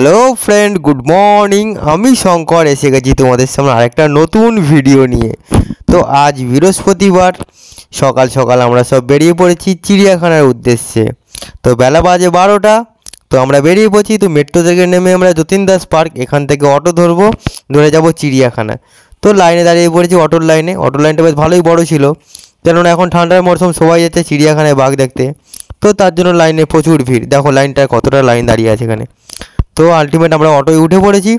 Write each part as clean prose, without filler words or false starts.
Hello friend, good morning. আমি শঙ্কর এসে গেছি তোমাদের সামনে আরেকটা নতুন ভিডিও নিয়ে। তো আজ বৃহস্পতিবার সকাল সকাল আমরা সব বেরিয়ে পড়েছি চিড়িয়াখানার উদ্দেশ্যে। তো বেলা বাজে 12টা। তো আমরা বেরিয়ে পড়ছি। তো মেট্রো থেকে নেমে আমরা যতীন দাস পার্ক, এখান থেকে অটো ধরবো, ধরে যাব চিড়িয়াখানা। তো লাইনে দাঁড়িয়ে পড়েছি, অটোর লাইনে। অটোর লাইনটা বেশ ভালোই বড় ছিল, কেননা এখন ঠান্ডার মরশুম, সবাই যাচ্ছে চিড়িয়াখানায় বাঘ দেখতে। তো তার জন্য লাইনে প্রচুর ভিড়। দেখো লাইনটায় কতটা লাইন দাঁড়িয়ে আছে এখানে। তো আলটিমেট আমরা অটোয় উঠে পড়েছি,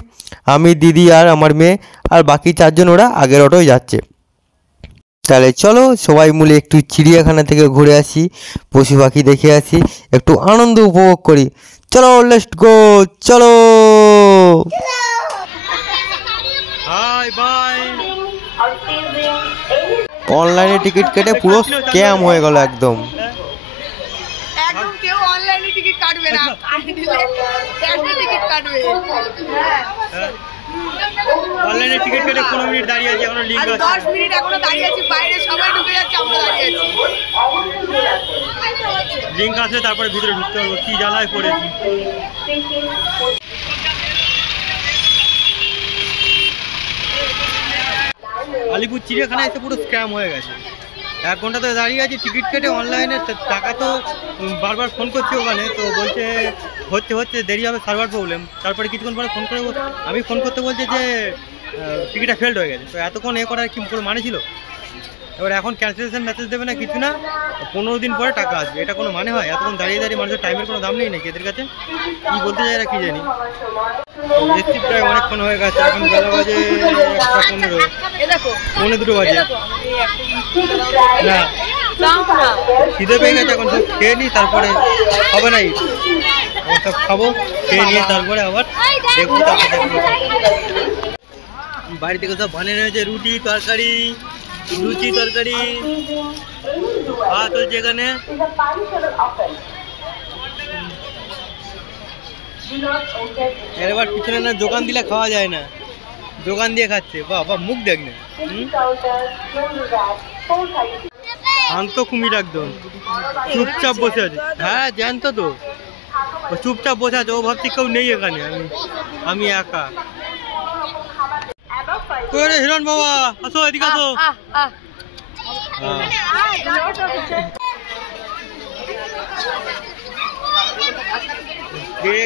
আমি, দিদি আর আমার মেয়ে, আর বাকি 4জন ওরা আগের অটোয় যাচ্ছে। তাহলে চলো সবাই মিলে একটু চিড়িয়াখানা থেকে ঘুরে আসি, পশু পাখি দেখে আসি, একটু আনন্দ উপভোগ করি। চলো লেটস গো, চলো। High by. অনলাইনে টিকিট কেটে পুরো স্ক্যাম হয়ে গেল একদম। কেউ অনলাইনে টিকিট কাটবে না, ক্যাশে টিকিট কাটবে। অনলাইনে টিকিট কেটে 15 মিনিট দাঁড়িয়ে আছি, এখনো লিংক আছে। 10 মিনিট এখনো দাঁড়িয়ে আছি, বাইরে সবাই ঢুকে যাচ্ছে, আমরা দাঁড়িয়ে আছি। লিংক আসলে তারপরে ভিতরে ঢুকতে পারবো। কি জ্বালায় পড়েছি। আলিপুর চিড়িয়াখানায় এসে পুরো স্ক্যাম হয়ে গেছে। 1 ঘন্টা ধরে দাঁড়িয়ে আছি টিকিট কেটে অনলাইনে। টাকা তো বারবার ফোন করছি ওখানে, তো বলছে হচ্ছে দেরি হবে, সার্ভার প্রবলেম। তারপরে কিছুক্ষণ পরে ফোন করে আমি ফোন করতে বলছে যে টিকিটটা ফেল্ড হয়ে গেছে। তো এতক্ষণ করার কি কোনো মানে ছিল? এবার এখন ক্যান্সেলেশন মেসেজ দেবে না, কিছু না, 15 দিন পরে টাকা আসবে। এটা কোনো মানে হয়? এতক্ষণ দাঁড়িয়ে মানুষের টাইমের কোনো দাম নেই নাকি এদের কাছে? কী বলতে চাই এরা কি জানি। এসছি প্রায় অনেকক্ষণ হয়ে গেছে, এখন বেলা বাজে 1:15, 1:15 বাজে। না খিদে পেয়ে গেছে, এখন সব খেয়ে নিই, তারপরে হবে না। সব খাবো, খেয়ে নিয়ে তারপরে আবার দেখবো। বাড়ি থেকে সব বানিয়ে নিয়েছে, রুটি তরকারি, লুচি তরকারি খাওয়া চলছে এখানে। এবার পিছনে না দোকান দিলে খাওয়া যায় না, দোকান দিয়ে খাচ্ছে। বাবা মুখ দেখ না, শান্ত কুমির একদম চুপচাপ বসে আছে। হ্যাঁ জানতো তো, ও চুপচাপ বসে আছে, ও ভাবছি কেউ নেই এখানে, আমি একা। হিরণ বাবা আসো, এদিকে আসো।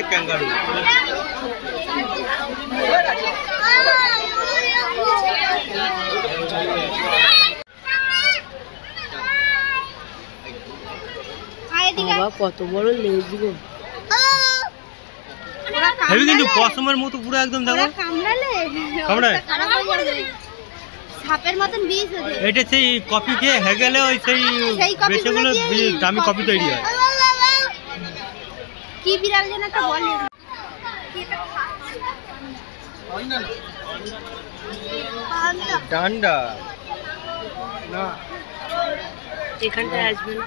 ক্যাঙ্গারু কত বড় লেজ গো, হেবি কিন্তু পশমের মতো পুরো একদম। দেখো কামড়ায়, সাপের মতন বিষ ওদের। এটা সেই কফি খেয়ে হেগেলে ওই সেই বেশেগুলো দামি কফি তৈরি হয়। কি বিড়াল যেন একটা বলে, ডান্ডা না, এখানটায় আসবে না।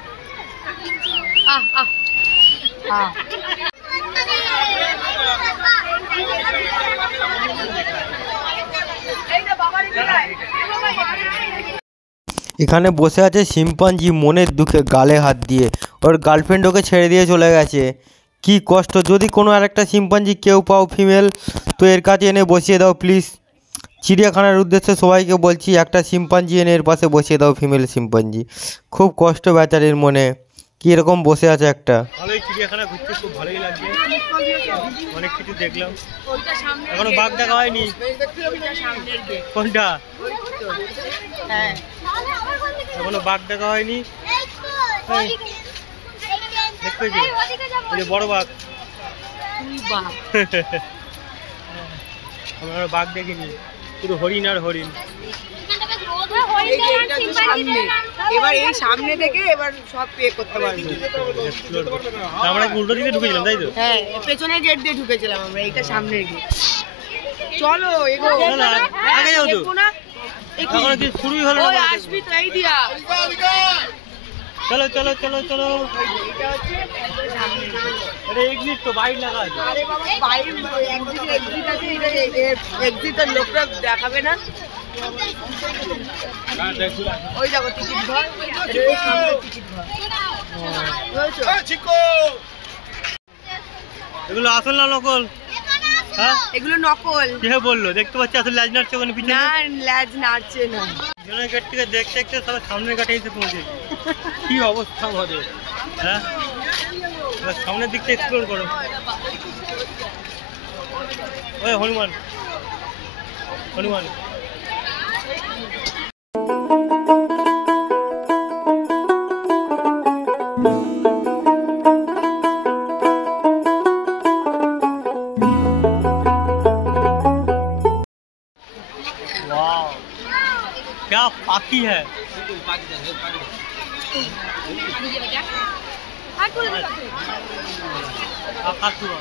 এখানে বসে আছে শিম্পাঞ্জি মনের দুঃখে গালে হাত দিয়ে। ওর গার্লফ্রেন্ড ওকে ছেড়ে দিয়ে চলে গেছে। কি কষ্ট। যদি কোনো আরেকটা শিম্পাঞ্জি কেউ পাও ফিমেল, তো এর কাছে এনে বসিয়ে দাও প্লিজ। চিড়িয়াখানার উদ্দেশ্যে সবাইকে বলছি, একটা শিম্পাঞ্জি এনে এর পাশে বসিয়ে দাও, ফিমেল শিম্পাঞ্জি। খুব কষ্ট বেচারির মনে, কি এরকম বসে আছে একটা। ভালোই চিড়িয়াখানা ঘুরতে খুব ভালোই লাগছে, অনেক কিছু দেখলাম। এখনো বাঘ দেখা হয়নি। কোনটা? এখনো বাঘ দেখা হয়নি। বড় বাঘ, আমরা বাঘ দেখিনি, শুধু হরিণ আর হরিণ। এবার এই সামনে থেকে এবার সব পে করতে পারবো। আমরা উল্টো দিকে ঢুকেছিলাম তাই তো? হ্যাঁ, পেছনের গেট দিয়ে ঢুকেছিলাম আমরা, এইটা সামনের গেট। চলো এগো, আগে যাও তো, এখন কি শুরুই হলো না? আসবি তো এই দিয়া। চলো চলো চলো চলো। এটা হচ্ছে সামনের গেট। আরে এক্সিট তো বাইরে লাগা আছে। আরে বাবা বাইরে একদিকে এক্সিট আছে, এটা এক্সিটের লোকরা দেখাবে না। ওই দেখো টিকিট ঘর, এই সামনে টিকিট ঘর। এগুলো আসল না নকল? হ্যাঁ এগুলো নকল। কে বললো? দেখতে পাচ্ছি আসলে ল্যাজ নাড়ছে ওখানে পিছনে। না ল্যাজ নাড়ছে না। পিছনের গেট থেকে দেখতে দেখতে সবাই সামনের গেটে এসে পৌঁছেছি। কি অবস্থা আমাদের, হ্যাঁ এবার সামনের দিকটা এক্সপ্লোর করো। ওই হনুমান হনুমান वाह क्या पाखी है। काकातुआ।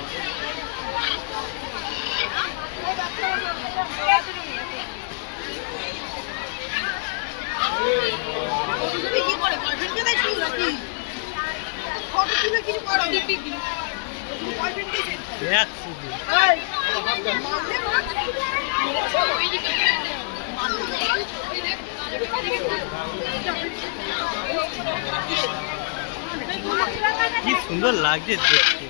কি সুন্দর লাগছে দেখতে।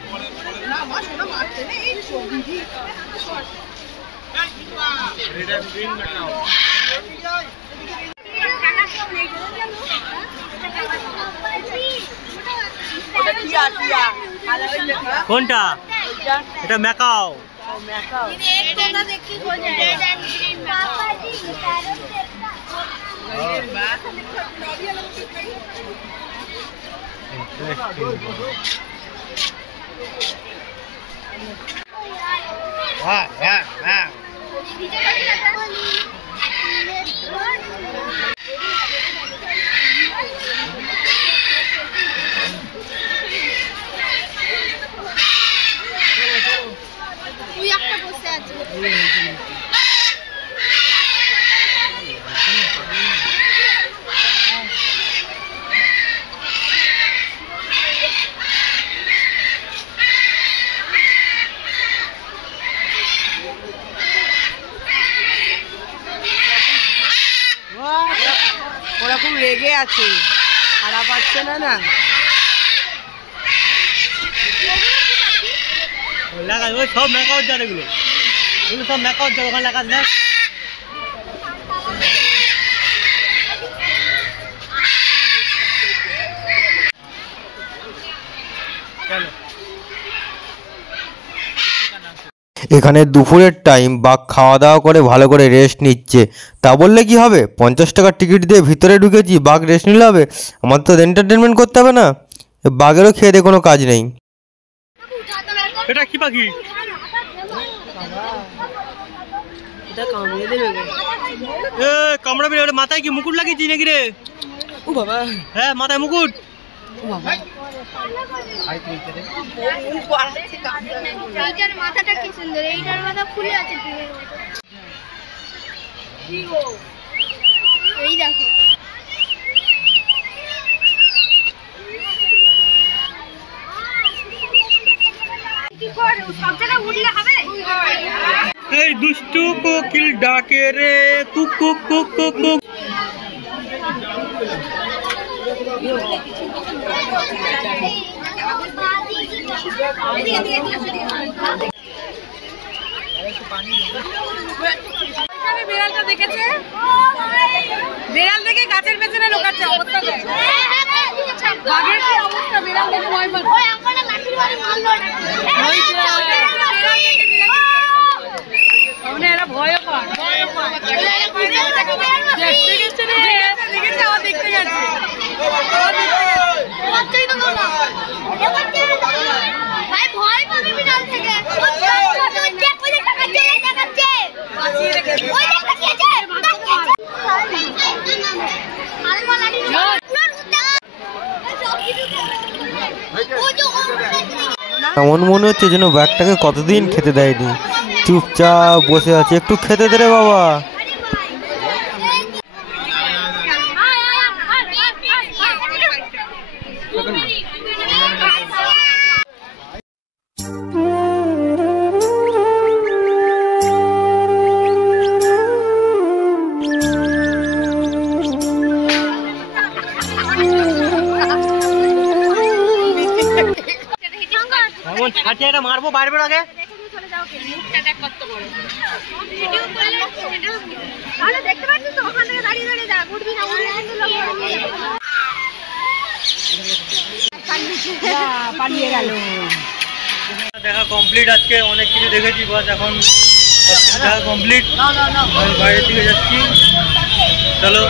কোনটা? এটা ম্যাকাও। তুই একটা বসে আছিস। ওরা খুব রেগে আছে, খারাপ পাচ্ছে না না। লাগা ওই সব ম্যাকাও জাল, এগুলো সব ম্যাকাও জাল। ওখানে লাগা দেখ। চলো এখানে দুপুরের টাইম, বাঘ খাওয়া দাওয়া করে ভালো করে রেস্ট নিচ্ছে। তা বললে কি হবে? 50 টাকার টিকিট দিয়ে ভিতরে ঢুকেছি, বাঘ রেস্ট নিলে হবে? আমার তো এন্টারটেনমেন্ট করতে হবে না? বাঘেরও খেয়ে দিয়ে কোনো কাজ নেই। এটা কি পাখি? এ কামড়াবি না। ওটা মাথায় কি মুকুট লাগিয়েছি নাকি রে? ও বাবা, হ্যাঁ মাথায় মুকুট। ও বাবা, এইটার মাথাটা কি সুন্দর, এইটার মাথা ফুলে আছে ডিমের মতো। এই দেখো কি করে সব জায়গায় উঠলে হবে? এই দুষ্টু কোকিল ডাকে রে cook cook cook cook cook. বিড়ালটা দেখেছে, বিড়াল দেখে গাছের পেছনে লুকাচ্ছে। অবস্থা দেখ, বাঘের কি অবস্থা, বিড়াল দেখে ভয় পাচ্ছে। এরা ভয় পায়, দেখতে গেছে। ভাই ভয় পাবে বিড়াল থেকে। এমন মনে হচ্ছে যেন ব্যাগটাকে কতদিন খেতে দেয়নি, চুপচাপ বসে আছে। একটু খেতে দে রে বাবা। ছাটিয়াটা মারবো বাইরে আগে। মুখটা দেখ কত বড়। ভিডিও করলে তাহলে দেখতে পাচ্ছিস তো ওখান থেকে দাঁড়িয়ে দাঁড়িয়ে যা ঘুরবি না উড়ে কিন্তু লোক পালিয়ে গেল। দেখা কমপ্লিট, আজকে অনেক কিছু দেখেছি, বাস এখন দেখা কমপ্লিট। আমি বাইরের দিকে যাচ্ছি, চলো।